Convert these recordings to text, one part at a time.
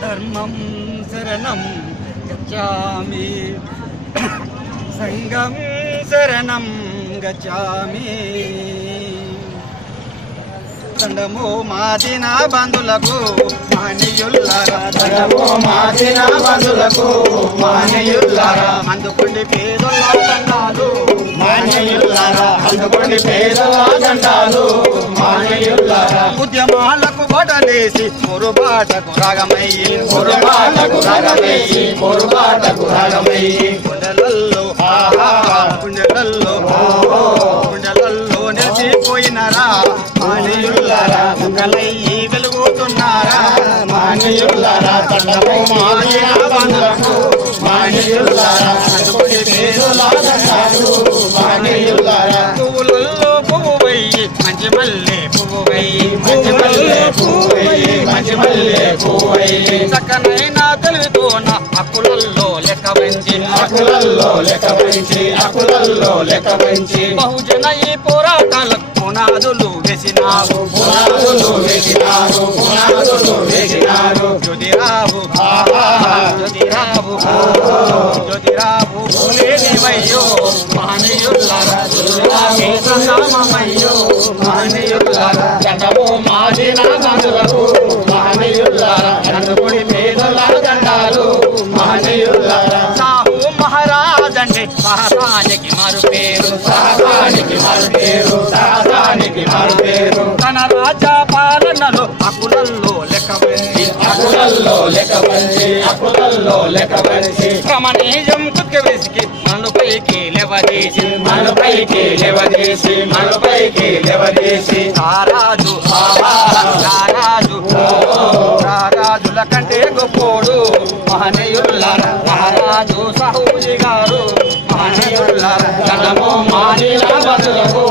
ధర్మం శరణం గచ్ఛామి సంఘం శరణం గచ్ఛామి దండము మాదిన బంధులకు మానియుల్లారా దండము మాదిన బంధులకు మానియుల్లారా అందుకుండి పేదల దండాలు మానియుల్లారా అందుకుండి పేదల దండాలు మానియుల్లారా ఉద్యమాలకు బడలేసి పొరుబాటకు రాగమయ్యి పొరుబాటకు రాగమయ్యి పొరుబాటకు రాగమయ్యి గుండెలల్లో గుండెలల్లో గుండెలల్లో నిలిచిపోయినరా మానియుల్లారా ఒకలయ్యి వెలుగుతున్నారా మానియుల్లారా దండము మాదిన బంధులకు మానియుల్లారా అందుకుండి పేదల దండాలు మానియుల్లారా పువ్వులలో పువ్వువయ్యి మంచి మల్లె పువ్వువయ్యి మంచి మల్లె పువ్వువయ్యి మంచి మల్లె పువ్వువయ్యి చక్కనైన తెలివితోన హక్కులల్లో లెక్క పెంచి హక్కులల్లో లెక్క పెంచి హక్కులల్లో లెక్క పెంచి బహుజన ఈ పోరాటాలకు పునాదులు వేసినావు పునాదులు వేసినావు పునాదులు వేసినావు జ్యోతిరావు జ్యోతిరావు జ్యోతిరావు లేనివయ్యో మానియుల్లారా నామమయ్యో మానియుల్లారా దండము మాదిన బంధులకు మానియుల్లారా అందుకుడి పేదల దండాలు మానియుల్లారా సాహు మహారాజ్ అంటే సాహసానికి మారు పేరు సాహసానికి మారు పేరు సాహసానికి మారు పేరు తన రాజా పాలనలో హక్కులల్లో లెక్క పెంచి హక్కులల్లో లెక్క పెంచి హక్కులల్లో లెక్క పెంచి రమణీయం కుక్క వెసికి మనుపైకి లేవదీసి మనుపైకి లేవదీసి మనుపైకి లేవదీసి రారాజు రారాజు రారాజుల కంటే గొప్పోడు మహనీయుల్లారా మహారాజు సాహూజీ గారు మహనీయుల్లారా దండము మాదిన బంధులకు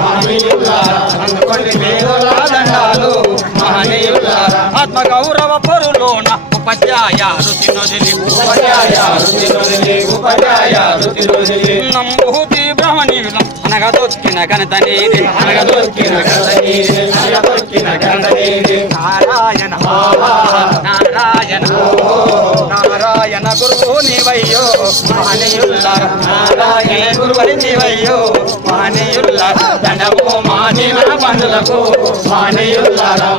మహనీయుల్లారా అందుకొని పేదల దండాలు మహనీయుల్లారా ఆత్మ గౌరవ పరులోన ఉపాధ్యాయ రుచి నొదిలి ఉపాధ్యాయ రుచి నొదిలి ఉపాధ్యాయ రుచి నొదిలి నంబూతి బ్రహ్మణీయుల అనగదొక్కిన ఘనత నీది అనగదొక్కిన ఘనత నీది అనగదొక్కిన ఘనత నీది నారాయణ నారాయణ నారాయణ గురువు నీవయ్యో మహనీయుల్లారా నారాయణ గురువు నీవయ్యో మహనీయుల్లారా దండము మాదిన బంధులకు మహనీయుల్లారా